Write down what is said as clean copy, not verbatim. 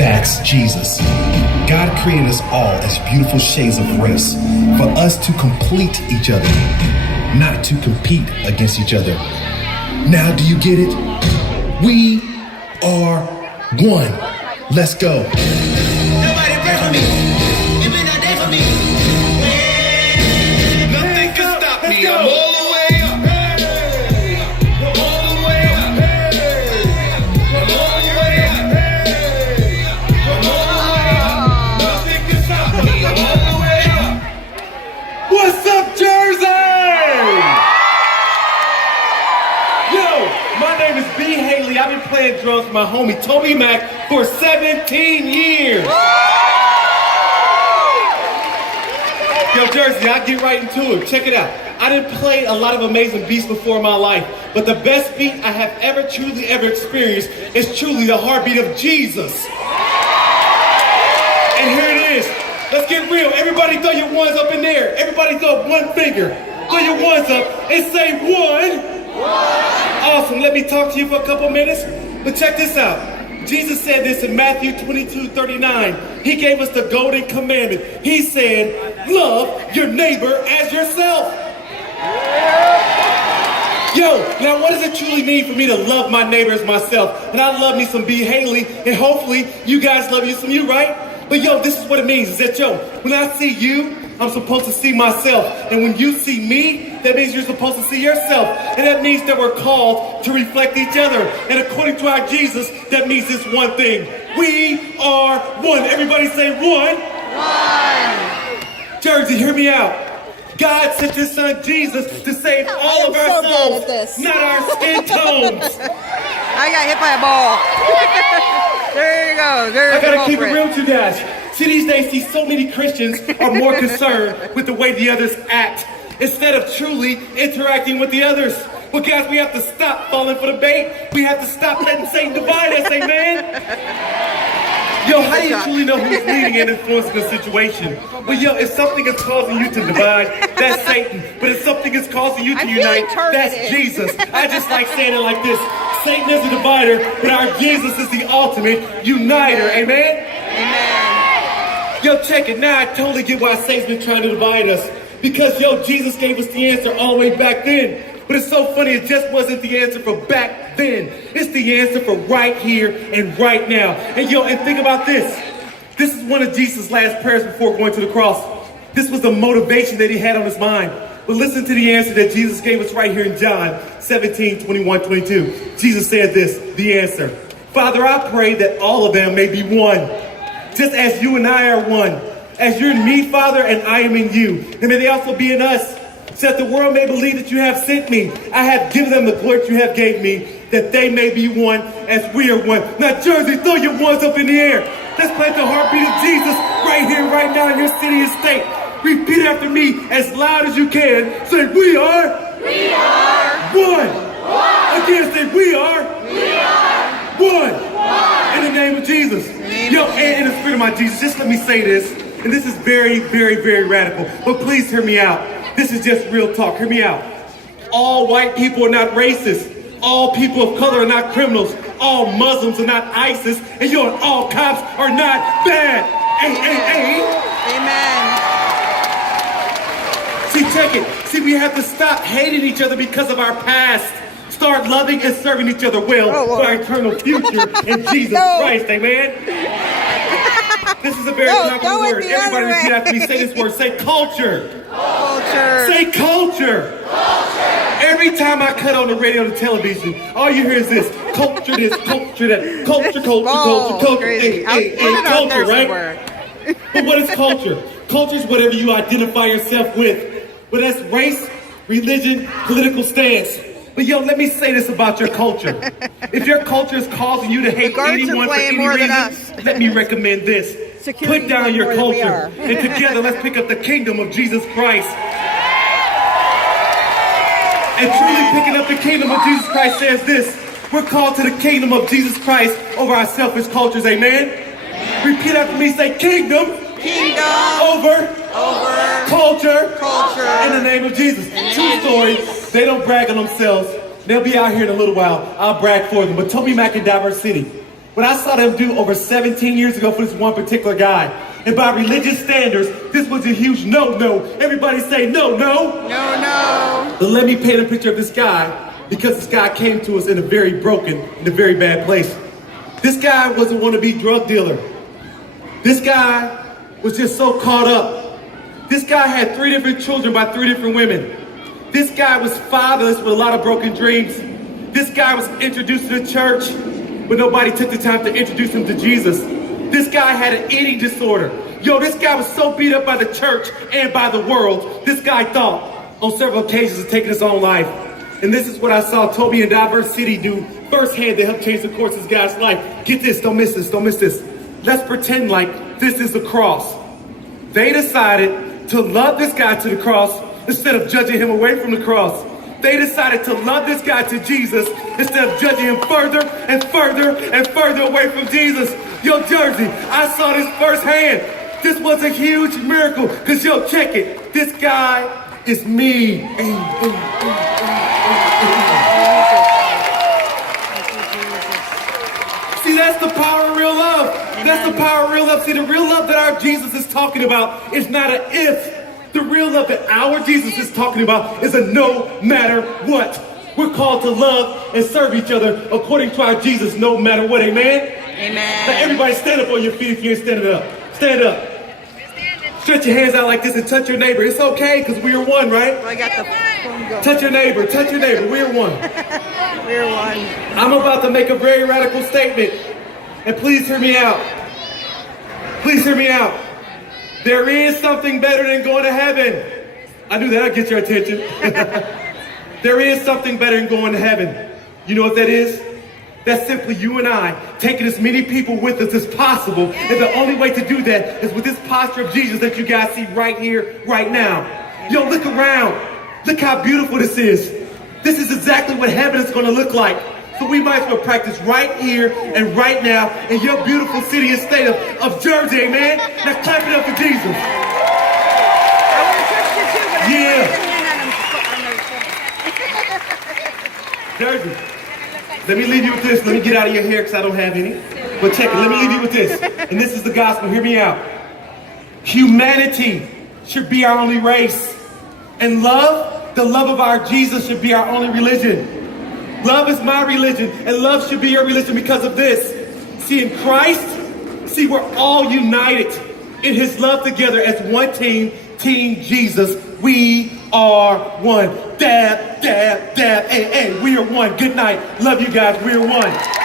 That's Jesus. God created us all as beautiful shades of grace for us to complete each other, not to compete against each other. Now, do you get it? We are one. Let's go. Nobody pray for me. It been a day for me. Nothing can stop me. I'm all the way up. I'm all the way up. I'm all the way up. I'm all the way up. Nothing can stop me. I'm all the way up. What's up, Jersey? Yo, my name is B. Haley. I've been playing drums with my homie Toby Mac for 17 years. Yo, Jersey, I'll get right into it. Check it out. I didn't play a lot of amazing beats before in my life, but the best beat I have ever experienced is truly the heartbeat of Jesus. And here it is. Let's get real. Everybody throw your ones up in there. Everybody throw up one finger. Throw your ones up and say one. Awesome. Let me talk to you for a couple minutes. But check this out. Jesus said this in Matthew 22:39. He gave us the golden commandment. He said, love your neighbor as yourself. Yo, now what does it truly mean for me to love my neighbor as myself? And I love me some B. Haley, and hopefully you guys love you some you, right? But yo, this is what it means, is that yo, when I see you, I'm supposed to see myself. And when you see me, that means you're supposed to see yourself. And that means that we're called to reflect each other. And according to our Jesus, that means this one thing. We are one. Everybody say one. One. Jersey, hear me out. God sent his son Jesus to save all of our souls, not our skin tones. I got hit by a ball. There you go. There's I gotta keep it real with you guys. See, these days, so many Christians are more concerned with the way the others act instead of truly interacting with the others. Well, guys, we have to stop falling for the bait. We have to stop letting Satan divide us, amen? Yo, how do you truly know who's leading and influencing the situation? Well, yo, if something is causing you to divide, that's Satan. But if something is causing you to unite, that's Jesus. I just like saying it like this. Satan is a divider, but our Jesus is the ultimate uniter, amen? Amen. Yo, check it. Now I totally get why Satan's been trying to divide us. Because, yo, Jesus gave us the answer all the way back then. But it's so funny, it just wasn't the answer for back then. It's the answer for right here and right now. And, yo, and think about this. This is one of Jesus' last prayers before going to the cross. This was the motivation that he had on his mind. But listen to the answer that Jesus gave us right here in John 17:21-22. Jesus said this, the answer. Father, I pray that all of them may be one. Just as you and I are one, as you're in me, Father, and I am in you. And may they also be in us, so that the world may believe that you have sent me. I have given them the glory you have gave me, that they may be one as we are one. Now, Jersey, throw your ones up in the air. Let's plant the heartbeat of Jesus right here, right now in your city and state. Repeat after me as loud as you can. Say, we are one. Again, say, we are one. In the name of Jesus. Yo, and in the spirit of my Jesus, just let me say this. And this is very, very, very radical. But please hear me out. This is just real talk. Hear me out. All white people are not racist. All people of color are not criminals. All Muslims are not ISIS. And yo, and all cops are not bad. Amen. See, check it. See, we have to stop hating each other because of our past. Start loving and serving each other well for our eternal future in Jesus Christ. Amen. This is a very powerful word. Everybody repeat after me. Say this word. Say culture. Culture. Say culture. Every time I cut on the radio or the television, all you hear is this. Culture this, culture that. Culture. Crazy. Culture, right? But what is culture? Culture is whatever you identify yourself with. But that's race, religion, political stance. But yo, let me say this about your culture. If your culture is causing you to hate anyone for any reason, let me recommend this. Put down your culture. And together, let's pick up the kingdom of Jesus Christ. And truly picking up the kingdom of Jesus Christ says this. We're called to the kingdom of Jesus Christ over our selfish cultures. Amen? Repeat after me. Say kingdom. Over. Culture. In the name of Jesus. True story. They don't brag on themselves. They'll be out here in a little while. I'll brag for them. But Toby Mac in Diverse City. what I saw them do over 17 years ago for this one particular guy. And by religious standards, this was a huge no-no. Everybody say no, no. No, no. But let me paint a picture of this guy, because this guy came to us in a very broken, in a very bad place. This guy wasn't a wannabe drug dealer. This guy was just so caught up. This guy had 3 different children by 3 different women. This guy was fatherless with a lot of broken dreams. This guy was introduced to the church, but nobody took the time to introduce him to Jesus. This guy had an eating disorder. Yo, this guy was so beat up by the church and by the world, this guy thought on several occasions of taking his own life. And this is what I saw Toby and Diverse City do firsthand to help change the course of this guy's life. Get this, don't miss this, don't miss this. Let's pretend like this is the cross. They decided to love this guy to the cross instead of judging him away from the cross. They decided to love this guy to Jesus instead of judging him further and further and further away from Jesus. Yo, Jersey, I saw this firsthand. This was a huge miracle, because yo, check it. This guy is me. See, that's the power of real love. That's the power of real love. See, the real love that our Jesus is talking about is not an if. The real love that our Jesus is talking about is a no matter what. We're called to love and serve each other according to our Jesus, no matter what. Amen? Amen. Now everybody stand up on your feet if you ain't standing up. Stand up. Stretch your hands out like this and touch your neighbor. It's okay, because we are one, right? I got the phone going. Touch your neighbor. Touch your neighbor. We are one. We're one. I'm about to make a very radical statement. And please hear me out. Please hear me out. There is something better than going to heaven. I knew that'd get your attention. There is something better than going to heaven. You know what that is? That's simply you and I taking as many people with us as possible. And the only way to do that is with this posture of Jesus that you guys see right here, right now. Yo, look around. Look how beautiful this is. This is exactly what heaven is going to look like. So we might as well practice right here and right now in your beautiful city and state of Jersey, amen? Now clap it up for Jesus. I want to touch you too, but Yeah. Jersey, let me leave you with this. Let me get out of your hair because I don't have any. But check it. Let me leave you with this. And this is the gospel. Hear me out. Humanity should be our only race. And love, the love of our Jesus, should be our only religion. Love is my religion, and love should be your religion because of this. See, in Christ, see, we're all united in his love together as one team, Team Jesus. We are one. Dab, dab, dab, hey, hey, we are one. Good night. Love you guys. We are one.